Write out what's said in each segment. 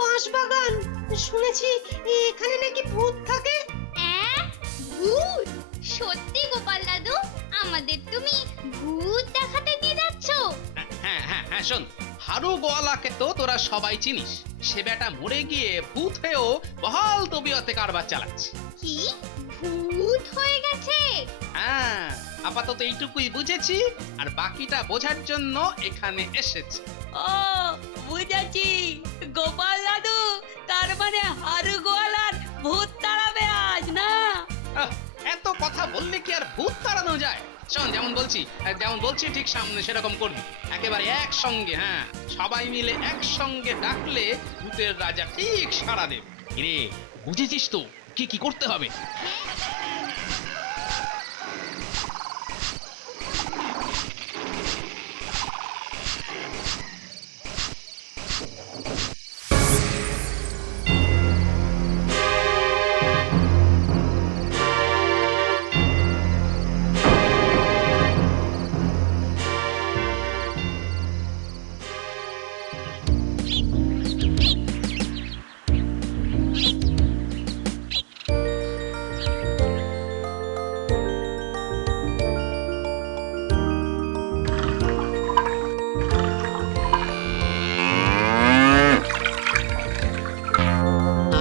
বাঁশবাগান, শুনেছি এখানে নাকি ভূত থাকে। অ্যাঁ? ভূত? সত্যি গোপাল দাদু, আমাদের তুমি ভূত দেখাতে নিয়ে যাচ্ছ? হ্যাঁ হ্যাঁ হ্যাঁ, শোন, হারু গোয়ালাকে তো তোরা সবাই চিনিস। সে বেটা মরে গিয়ে ভূত হয়েও বহাল তবিয়তে কারবার চালাচ্ছে। কি ভূত হয়ে গেছে? হ্যাঁ, আপাতত এইটুকুই বুঝেছি, আর বাকিটা বোঝার জন্য এখানে এসেছি। ও বুঝেছি, গোপাল দাদু তার মানে হারু গোয়ালার ভূত তাড়াবে আজ, না? আহ, এত কথা বললে কি আর ভূত তাড়ানো যায়? শোন, যেমন বলছি ঠিক সামনে সেরকম করবি, একেবারে একসঙ্গে। হ্যাঁ, সবাই মিলে একসঙ্গে ডাকলে ভূতের রাজা ঠিক সাড়া দেবে। রে, বুঝেছিস তো কি কি করতে হবে?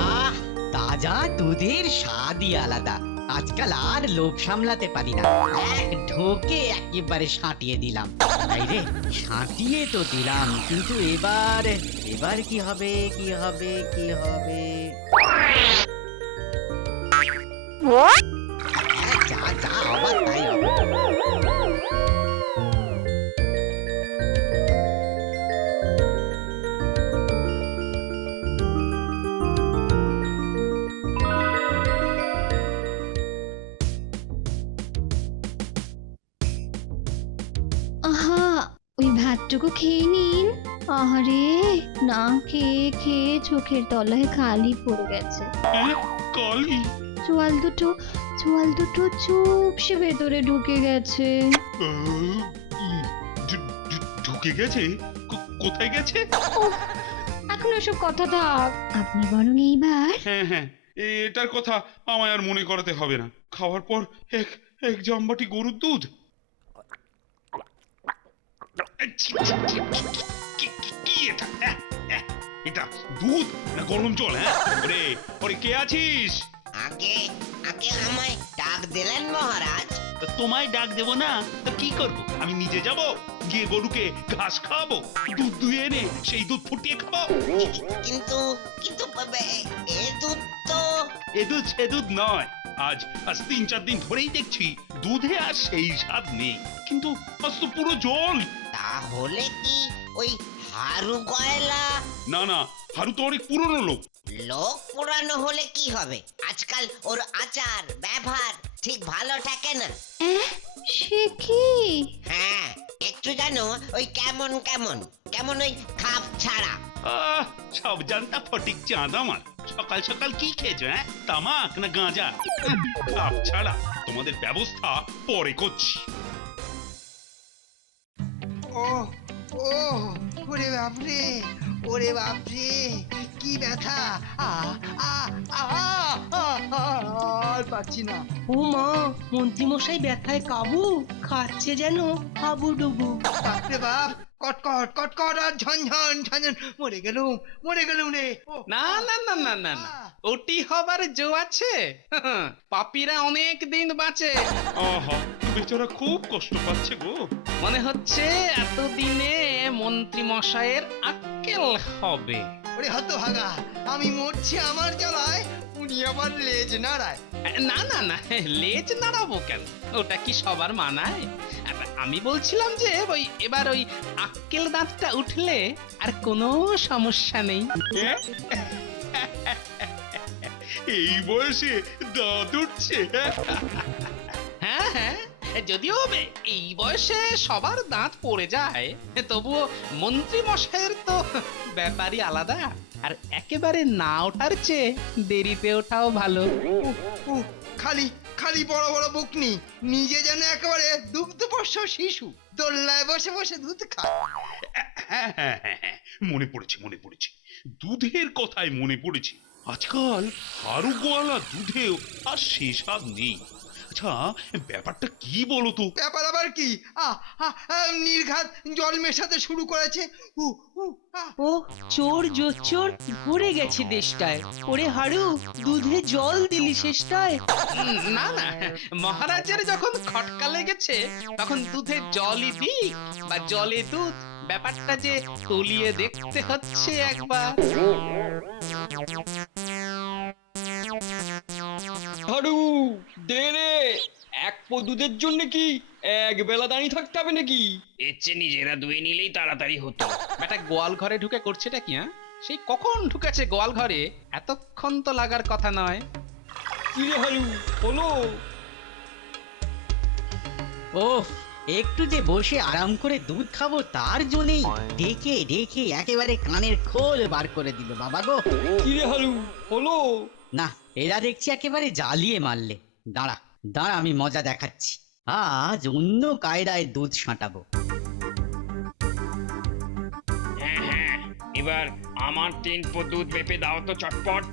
আহ, তাজা দুধের স্বাদই আলাদা। আজকাল আর লোভ সামলাতে পারি না, এক ঢোকে একেবারে সাঁটিয়ে দিলাম। তাই রে, সাঁটিয়ে তো দিলাম, কিন্তু এবার এবার কি হবে কি হবে কি হবে? হ্যাঁ, যা যা আবার তাই হবে। আহা, ওই ভাতটুকু খেয়ে নিন। আহারে, না খেয়ে খেয়ে চোখের তলায় কালি পড়ে গেছে। কালি? চোয়াল দুটো চুপসে ভেতরে ঢুকে গেছে। ঢুকে গেছে? কোথায় গেছে? ওহ, এখন ওসব কথা থাক, আপনি বরং এইবার হ্যাঁ হ্যাঁ, এটার কথা আমায় আর মনে করাতে হবে না। খাওয়ার পর এক এক জামবাটি গরুর দুধ। কি এটা? এটা দুধ না গরম জল? হ্যাঁ, ওরে ওরে, কে আছিস? আগে আগে আমায় ডাক দিলেন মহারাজ। তা তোমায় ডাক দেবো না তো কি করব? আমি নিজে যাব, গিয়ে গরুকে ঘাস খাওয়াবো, দুধ দুয়ে এনে সেই দুধ ফুটিয়ে খাবো। কিন্তু কিন্তু এ দুধ তো এ দুধ সে দুধ নয়। আজ আজ 3-4 দিন ধরেই দেখছি দুধে আর সেই স্বাদ নেই, কিন্তু আজ তো পুরো জল। তাহলে কি ওই হারু গয়লা? না না, হারু তো অনেক পুরনো লোক। লোক পুরানো হলে কি হবে? আজকাল ওর আচার ব্যবহার ঠিক ভালো থাকে না। সে কি? হ্যাঁ, একটু জানো ওই কেমন কেমন কেমন ওই খাপ ছাড়া। আহ, সব জানতা ফটিক চাঁদ আমার। সকাল সকাল কি খেয়েছো? হ্যাঁ, তামাক না গাঁজা? খাপ ছাড়া তোমাদের ব্যবস্থা পরে করছি। ও ও ওরে বাপরে, ওরে বাপরে, কি ব্যথা! আ আ আ আর পাচ্ছি না। ও মা, মন্ত্রী মশাই ব্যথায় কাবু, খাচ্ছে যেন হাবুডুবু। বাপরে বাপ, কটকট কটকট আর ঝনঝন ঝনঝন, মরে গেলুম রে। ও, না না না না না না, ওটি হবার জো আছে। পাপীরা অনেক দিন বাঁচে। আহা, বেচারা খুব কষ্ট পাচ্ছে গো। মনে হচ্ছে এতদিনে মন্ত্রী মশাইয়ের আক্কেল হবে। ওরে হতভাগা, আমি মরছি আমার জ্বালায়, উনি আমার লেজ নাড়ায়। না না না, লেজ নাড়াবো কেন? ওটা কি সবার মানায়? আমি বলছিলাম যে এবার ওই আক্কেল দাঁতটা উঠলে আর কোনো সমস্যা নেই। এই বয়সে দাঁত উঠছে? হ্যাঁ হ্যাঁ, যদিও এই বয়সে সবার দাঁত পড়ে যায়, তবুও মন্ত্রী মশাইয়ের তো ব্যাপারই আলাদা। আর একেবারে না ওঠার চেয়ে দেরিতে ওঠাও ভালো। খালি খালি বড় বড় বকনি, নিজে যেন একেবারে দুগ্ধপোষ্য শিশু, দোল্লায় বসে বসে দুধ খায়। হ্যাঁ হ্যাঁ হ্যাঁ হ্যাঁ, মনে পড়েছে দুধের কথাই মনে পড়েছে। আজকাল হারু গোয়ালা দুধেও আর সে স্বাদ নেই। আচ্ছা, ব্যাপারটা কি বলো তো? ব্যাপার আবার কি? নির্ঘাত জল মেশাতে শুরু করেছে। উ, উ, আহ। ও চোর জোচ্চোর ভরে গেছে দেশটায়। ওরে হারু, দুধে জল দিলি শেষটায়। না না, মহারাজের যখন খটকা লেগেছে তখন দুধে জলই দিই বা জলে দুধ, ব্যাপারটা যে তলিয়ে দেখতে হচ্ছে একবার। হারু দে রে, এক পো দুধের জন্য কি এক বেলা দাঁড়িয়ে থাকতে হবে নাকি? এর চেয়ে নিজেরা দুয়ে নিলেই তাড়াতাড়ি হতো। বেটা গোয়াল ঘরে ঢুকে করছেটা কি? হ্যাঁ, সেই কখন ঢুকেছে গোয়াল ঘরে, এতক্ষণ তো লাগার কথা নয়। কি রে হারু, হলো? ওহ, একটু যে বসে আরাম করে দুধ খাবো তার জন্যই ডেকে ডেকে একেবারে কানের খোল বার করে দিল বাবা গো। কি রে হারু, হলো? না, এরা দেখছি একেবারে জ্বালিয়ে মারলে। দাঁড়া দাঁড়া, আমি মজা দেখাচ্ছি। আজ অন্য কায়দায় দুধ সাঁটাবো। হ্যাঁ হ্যাঁ, এবার আমার 3 পো দুধ মেপে দাও তো চটপট।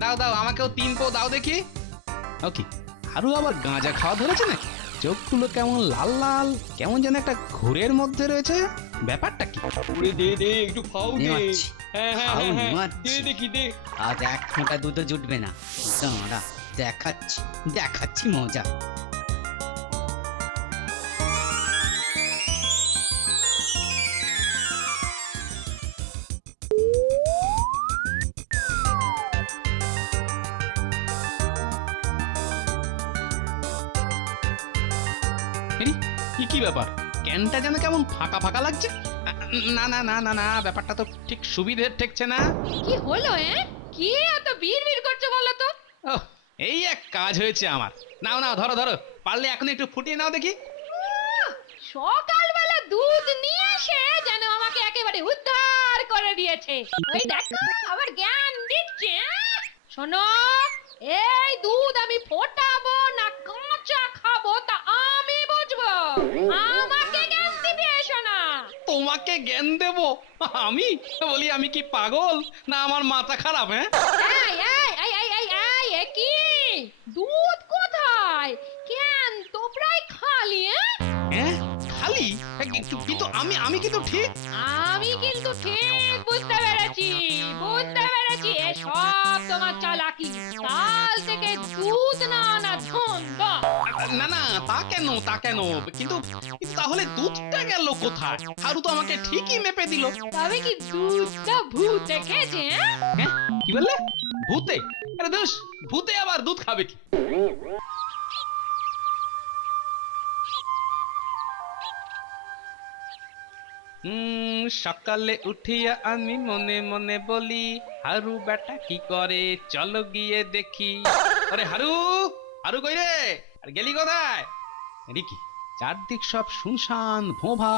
দাও দাও, আমাকেও 3 পো দাও দেখি। ওকে, হারু আবার গাঁজা খাওয়া ধরেছে নাকি? চোখগুলো কেমন লাল লাল, কেমন যেন একটা ঘোরের মধ্যে রয়েছে, ব্যাপারটা কি? ওরে দে দে, একটু ফাউ দে। নেওয়াচ্ছি। হ্যাঁ হ্যাঁ ফাউ হ্যাঁ হ্যাঁ, নেওয়াচ্ছি। দে দেখি দে। আজ এক ফোঁটা দুধও জুটবে না। দাঁড়া, দেখাচ্ছি দেখাচ্ছি মজা। এরি, কি ব্যাপার? ক্যানটা যেন কেমন ফাঁকা ফাঁকা লাগছে। না না না না না, ব্যাপারটা তো ঠিক সুবিধের ঠেকছে না। কি হলো কি এত বিড়বিড় করছো বলো তো? ওহ, এই এক কাজ হয়েছে আমার। নাও নাও, ধরো ধরো, পারলে এখন একটু ফুটিয়ে নাও দেখি। সকালবেলা দুধ নিয়ে এসে যেন আমাকে একেবারে উদ্ধার করে দিয়েছে। ওই দেখো আবার জ্ঞান দিচ্ছে। শোনো, এই দুধ আমি ফোটাবো না কাঁচা খাবো তা আমি বুঝবো। আমাকে জ্ঞান দিতে এসো না। তোমাকে জ্ঞান দেব? আমি বলি, আমি কি পাগল না আমার মাথা খারাপ? হ্যাঁ, এ কি দুধ কোথায়? কেন তো প্রায় খালি। হ্যাঁ খালি? কিন্তু আমি কিন্তু ঠিক। আমি কিন্তু ঠিক বুঝতে পেরেছি। এ সব তোমার চালাকি। কাল থেকে দুধ না আনা ঝন্ড। না না, তা কেন কিন্তু তাহলে দুধটা গেল কোথায়? হারু তো আমাকে ঠিকই মেপে দিল। তবে কি দুধটা ভূতে খেয়েছে? হ্যাঁ, কি বললে? ভূতে? আরে দোষ, ভূতে আবার দুধ খাবে কি? সকালে উঠিয়া আমি মনে মনে বলি, হারু বেটা কি করে চলো গিয়ে দেখি। আরে হারু, হারু কই রে? আর গেলি কোথায়? রিকি, চারদিক সব শুনশান ভোঁভা,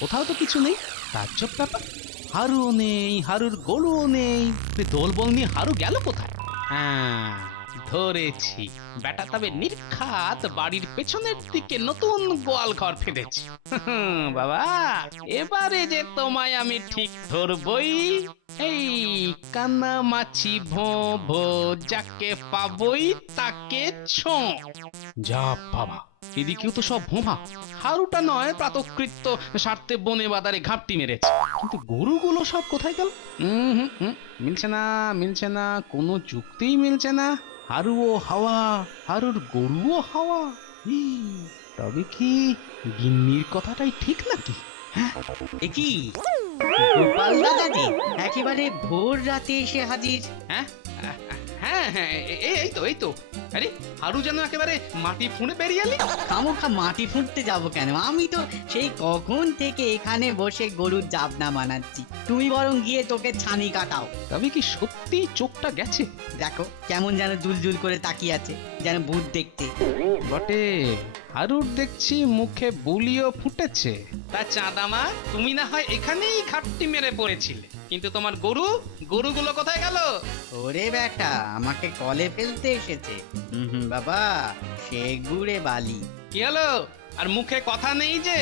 কোথাও তো কিছু নেই। তাজ্জব ব্যাপার, হারুও নেই, হারুর গরুও নেই। দলবল নিয়ে হারু গেল কোথায়? হ্যাঁ, ধরেছি। বেটা তবে নির্ঘাত বাড়ির পেছনের দিকে নতুন গোয়াল ঘর ফেলেছে। বাবা, এবারে যে তোমায় আমি ঠিক ধরবই। এই কানা মাছি ভো ভো, যাকে পাবই তাকে ছো। যা বাবা, এদিকেও তো সব ভোঁভা। হারুটা নয় প্রাতকৃত্য স্বার্থে বনে বাদারে ঘাপটি মেরেছে, কিন্তু গরুগুলো সব কোথায় গেল? মিলছে না, কোনো যুক্তিই মিলছে না। হারুও হাওয়া, হারুর গরুও হাওয়া। তবে কি গিন্নির কথাটাই ঠিক নাকি? এ কি গোপাল দাদা যে একেবারে ভোর রাতে এসে হাজির। হ্যাঁ হ্যাঁ হ্যাঁ, এই তো। আরে হারু যেন একেবারে মাটি ফুঁড়ে বেরিয়ে এলি। খামোখা মাটি ফুটতে যাব কেন? আমি তো সেই কখন থেকে এখানে বসে গরুর জাবনা বানাচ্ছি। তুমি বরং গিয়ে তোকে ছানি কাটাও। তবে কি সত্যি চোখটা গেছে? দেখো কেমন যেন জুলজুল করে তাকিয়ে আছে, যেন ভূত দেখতে। বটে, হারুর দেখছি মুখে বুলিও ফুটেছে। তা চাঁদামা, তুমি না হয় এখানেই ঘাপটি মেরে পড়েছিলে, কিন্তু তোমার গরু গরুগুলো কোথায় গেল? ওরে বেটা, আমাকে কলে ফেলতে এসেছে। বাবা, সে গুড়ে বালি। কি হলো? আর মুখে কথা নেই যে?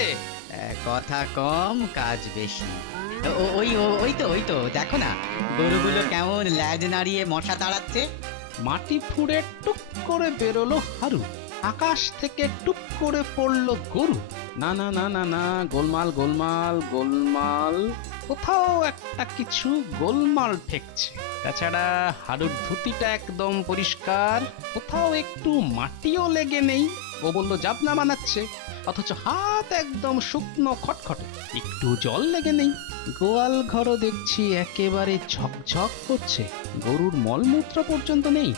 কথা কম, কাজ বেশি। ওই তো দেখো না, গরুগুলো কেমন ল্যাজ নাড়িয়ে মশা তাড়াচ্ছে। মাটি ফুঁড়ে টুক করে বেরোলো হারু, আকাশ থেকে টুক করে পড়লো গরু। না না না না না, গোলমাল গোলমাল গোলমাল, কোথাও একটা কিছু গোলমাল ঠেকছে। তাছাড়া হারুর ধুতিটা একদম পরিষ্কার, কোথাও একটু মাটিও লেগে নেই। ও বলল জাবনা বানাচ্ছে, অথচ হাত একদম শুকনো খটখটে, একটু জল লেগে নেই। গোয়াল ঘরও দেখছি একেবারে ঝকঝক করছে, গরুর মলমূত্র পর্যন্ত নেই।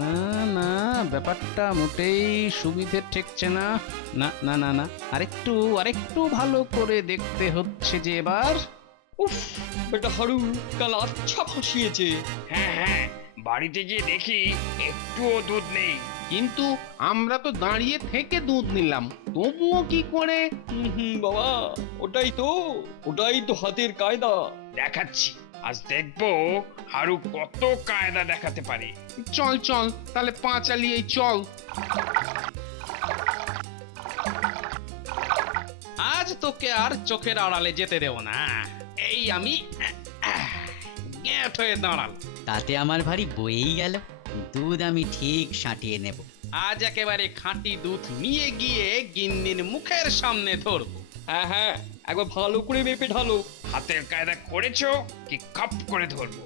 না না, ব্যাপারটা মোটেই সুবিধে ঠেকছে না। না না না না, আরেকটু ভালো করে দেখতে হচ্ছে যে এবার। উফ, বেটা হারু কাল আচ্ছা ফাঁসিয়েছে। হ্যাঁ হ্যাঁ, বাড়িতে গিয়ে দেখি একটুও দুধ নেই। কিন্তু আমরা তো দাঁড়িয়ে থেকে দুধ নিলাম, তবুও কি করে? বাবা, ওটাই তো হাতের কায়দা। দেখাচ্ছি, আজ দেখবো হারু কত কায়দা দেখাতে পারে। চল চল, তাহলে পা চালিয়েই চল। আজ তোকে আর চোখের আড়ালে যেতে দেব না। এই আমি গ্যাট হয়ে দাঁড়াল। তাতে আমার ভারী বয়েই গেল। দুধ আমি ঠিক সাঁটিয়ে নেব। আজ একেবারে খাঁটি দুধ নিয়ে গিয়ে গিন্নির মুখের সামনে ধরবো। হ্যাঁ হ্যাঁ, একবার ভালো করে মেপে ঢালো। হাতের কায়দা করেছো কি কাপ করে ধরবো?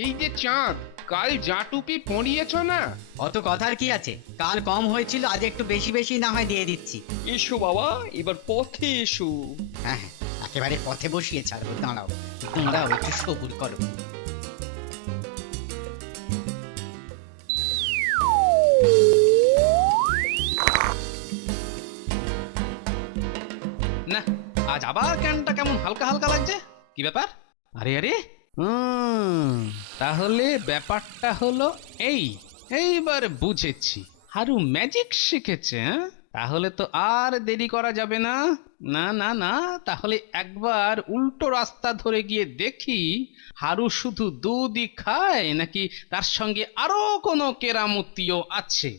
এই যে চাঁদ, কাল যা টুপি পরিয়েছ না, অত কথার কি আছে? কাল কম হয়েছিল, আজ একটু বেশি বেশি না হয় দিয়ে দিচ্ছি। এসো বাবা, এবার পথে এসো। হ্যাঁ, একেবারে পথে বসিয়ে ছাড়বো। দাঁড়াও, তোমরাও একটু সবুর করো। না আজ আবার ক্যানটা কেমন হালকা হালকা লাগছে। কি ব্যাপার? আরে আরে, তাহলে ব্যাপারটা হলো এইবার বুঝেছি, হারু ম্যাজিক শিখেছে। তাহলে তো আর দেরি করা যাবে না। না না না, তাহলে একবার উল্টো রাস্তা ধরে গিয়ে দেখি হারু শুধু দুধই খায় নাকি তার সঙ্গে আরো কোনো কেরামতিও আছে।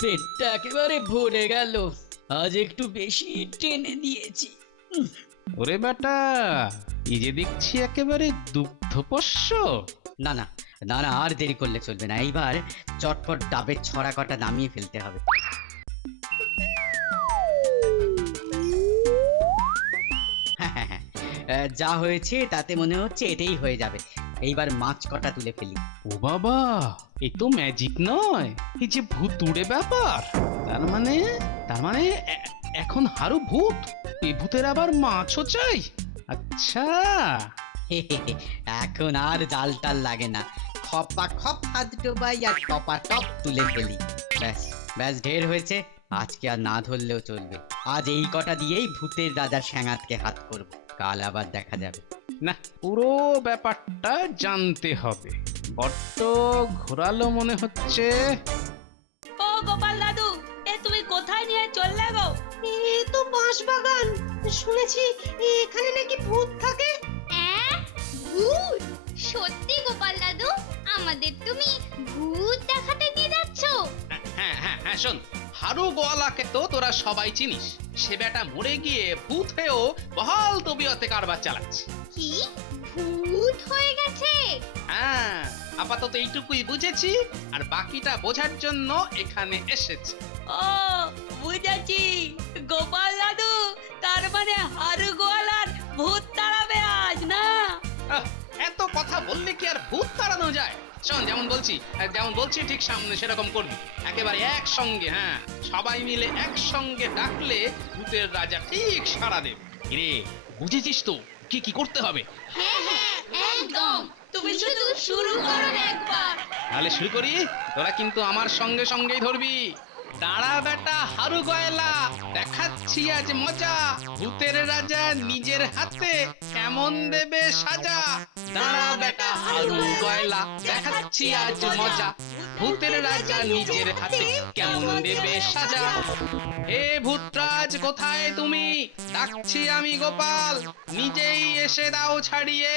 পেটটা একেবারে ভরে গেল, আজ একটু বেশি টেনে দিয়েছি। ওরে বেটা, এই যে দেখছি একেবারে দুগ্ধপোষ্য। না না না না, আর দেরি করলে চলবে না। এইবার চটপট ডাবের ছড়া কটা নামিয়ে ফেলতে হবে। যা হয়েছে তাতে মনে হচ্ছে এটাই হয়ে যাবে। এইবার মাছ কটা তুলে ফেলি। ও বাবা, এ তো ম্যাজিক নয়, এই যে ভূতুড়ে ব্যাপার। তার মানে এখন হারু ভূত, এই ভূতের আবার মাছও চাই। আচ্ছা, এখন আর জাল টাল লাগে না, খপা খপ হাত ডোবাই আর টপা টপ তুলে ফেলি। ব্যাস ব্যাস, ঢের হয়েছে। আজকে আর না ধরলেও চলবে। আজ এই কটা দিয়েই ভূতের রাজার স্যাঙাতকে হাত করব, কাল আবার দেখা যাবে। না, পুরো ব্যাপারটা জানতে হবে। বড্ড ঘোরালো মনে হচ্ছে। ও গোপাল দাদু, এ তুমি কোথায় নিয়ে চললে গো? এ তো বাঁশবাগান, শুনেছি এখানে নাকি ভূত থাকে। ভূত? সত্যি গোপাল দাদু, আমাদের তুমি ভূত দেখাতে নিয়ে যাচ্ছ? হ্যাঁ হ্যাঁ হ্যাঁ, শোন, হারু গোয়ালাকে তো তোরা সবাই চিনিস। সে বেটা মরে গিয়ে ভূত হয়েও বহাল তবিয়তে কারবার চালাচ্ছে। কি ভূত হয়ে গেছে? হ্যাঁ, আপাতত এইটুকুই বুঝেছি, আর বাকিটা বোঝার জন্য এখানে এসেছি। ও বুঝেছি, গোপাল দাদু তার মানে হারু গোয়ালার ভূত তাড়াবে আজ, না? এত কথা বললে কি আর ভূত তাড়ানো যায়? শোন, যেমন বলছি ঠিক সামনে সেরকম করবি। একেবারে একসঙ্গে, হ্যাঁ, সবাই মিলে একসঙ্গে ডাকলে ভূতের রাজা ঠিক সাড়া দেবে। রে, বুঝেছিস তো কি কি করতে হবে? হ্যাঁ হ্যাঁ, একদম। তুমি শুধু শুরু করো একবার। তাহলে শুরু করি। তোরা কিন্তু আমার সঙ্গে সঙ্গেই ধরবি। দাঁড়া বেটা হারু গয়লা, দেখাচ্ছি আজ মজা। ভূতের রাজা নিজের হাতে কেমন দেবে সাজা। দাঁড়া বেটা হারু গয়লা, দেখাচ্ছি আজ মজা। ভূতের রাজা নিজের হাতে কেমন দেবে সাজা। হে ভূতরাজ কোথায় তুমি, ডাকছি আমি গোপাল, নিজেই এসে দাও ছাড়িয়ে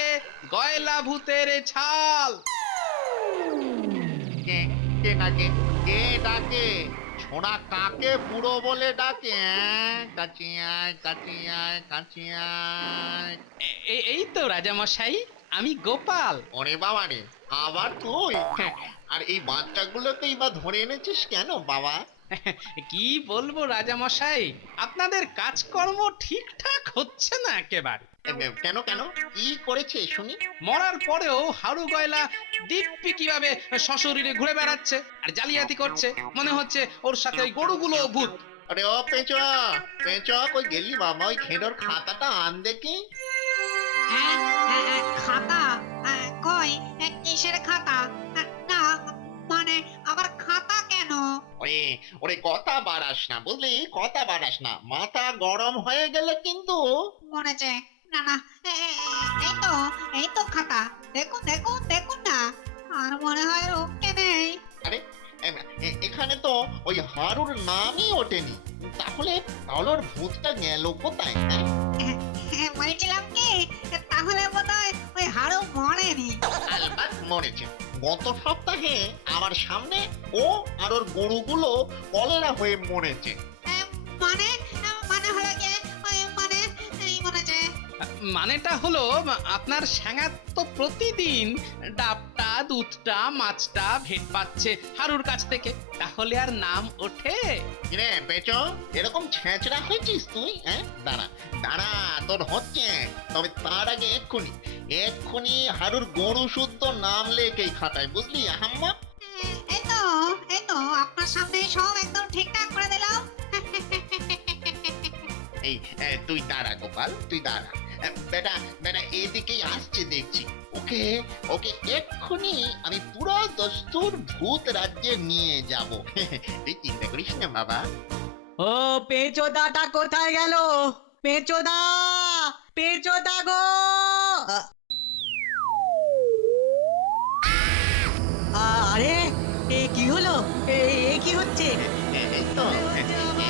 গয়লা ভূতের ছাল। কে কে ডাকে, কে ডাকে? ছোড়া কাকে বুড়ো বলে ডাকে? কাচিয়ায় কাচিয়ায় কাচিয়ায়। এই তো রাজা মশাই, আমি গোপাল। ওরে বাবা রে, আবার তুই? আর এই বাচ্চাগুলোকেই বা ধরে এনেছিস কেন বাবা? কি বলবো রাজা মশাই, আপনাদের কাজকর্ম ঠিকঠাক হচ্ছে না একেবারে। কেন কেন, কি করেছে শুনি? মরার পরেও হারু গয়লা দিব্যি কিভাবে সশরীরে ঘুরে বেড়াচ্ছে আর জালিয়াতি করছে, মনে হচ্ছে ওর সাথে ওই গরুগুলো ভূত। আরে ও পেঁচো, পেঁচো কই গেলি বাবা? ওই খেডোর খাতাটা আন দেখি। খাতা? কই, কিসের খাতা? না মানে আবার খাতা কেন? ওরে ওরে, কথা বাড়াস না বুঝলি, কথা বাড়াস না, মাথা গরম হয়ে গেলে কিন্তু। মনেছে না না, এই তো খাতা, দেখুন দেখুন দেখুন না, আর মনে হয় রোগকে নেই। আরে এখানে তো ওই হারুর নামই ওঠেনি, তাহলে তাহলে ওর ভূতটা গেল কোথায়? বলছিলাম কি, তাহলে বোধহয় ওই হাড়ু মরেনি। আলবাত মরেছে। গত সপ্তাহে আমার সামনে ও আর ওর গরুগুলো কলেরা হয়ে মরেছে। মানে মানে হলো কি, ওই মানে এই মরেছে। মানেটা হলো আপনার স্যাঙাত তো প্রতিদিন ডাবটা, দুধটা, মাছটা ভেট পাচ্ছে হারুর কাছ থেকে, তাহলে আর নাম ওঠে? কিরে পেঁচো, এরকম ছেঁচড়া হয়েছিস তুই? দাঁড়া দাঁড়া, তোর হচ্ছে। তবে তার আগে এক্ষুনি এক্ষুনি হারুর গরু শুদ্ধ নাম লেখ এই খাতায়, বুঝলি আহাম্মা? এই তো আপনার সামনে সব একদম ঠিকঠাক করে দিলাম। এই তুই দাঁড়া গোপাল, তুই দাঁড়া। বেটা বেটা এদিকেই আসছে দেখছি, ওকে ওকে এক্ষুনি আমি পুরো দস্তুর ভূত রাজ্যে নিয়ে যাব। তুই চিন্তা করিস না বাবা। ও পেঁচোদাটা কোথায় গেল? পেঁচোদা, পেঁচোদা গো! আরে এ কি হলো? এ কি হচ্ছে?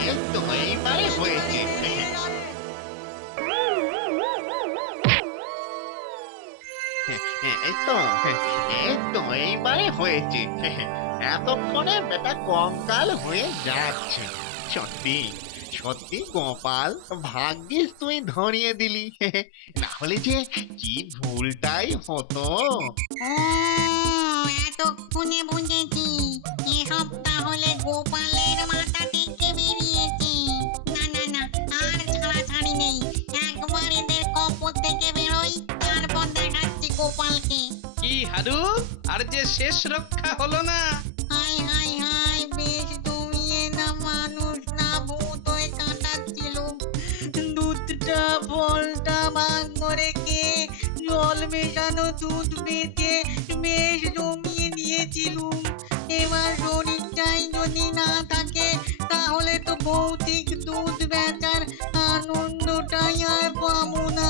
এই তো এইবারে হয়েছে। এই তো এইবারে হয়েছে। এতক্ষণে বেটা কঙ্কাল হয়ে যাচ্ছে। সত্যি সত্যি গোপাল, ভাগ্যিস তুই ধরিয়ে দিলি, না হলে যে কি ভুলটাই হতো। এতক্ষণে বুঝেছি, এসব তাহলে গোপালের মাথা থেকে বেরিয়েছে। না না না, আর ছাড়াছাড়ি নেই, একবার এদের কপর থেকে বেরোই, তারপর দেখাচ্ছি গোপালকে। কি হারু, আর যে শেষ রক্ষা হলো না? হাই হাই হাই, বেশ দমিয়ে না মানুষ না ভূত হয়ে কাটাচ্ছিল। দুধটা ফলটা ভাগ করে কে জল মেশানো দুধ বেঁচে বেশ জমিয়ে দিয়েছিলুম। এবার শরীরটাই যদি না থাকে, তাহলে তো ভৌতিক দুধ বেচার আনন্দটাই আর পাবো না।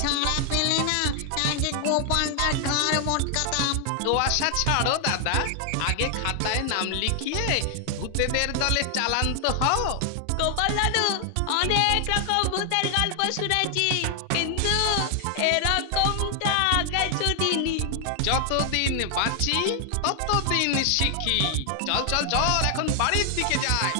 ছাড়া পেলে না আগে গোপালটার ঘাড় মটকাতাম। তো আশা ছাড়ো দাদা, আগে খাতায় নাম লিখিয়ে ভূতেদের দলে চালান তো হও। গোপাল দাদু, অনেক রকম ভূতের গল্প শুনেছি, কিন্তু এরকমটা আগে শুনিনি। যতদিন বাঁচি ততদিন শিখি। চল চল চল, এখন বাড়ির দিকে যাই।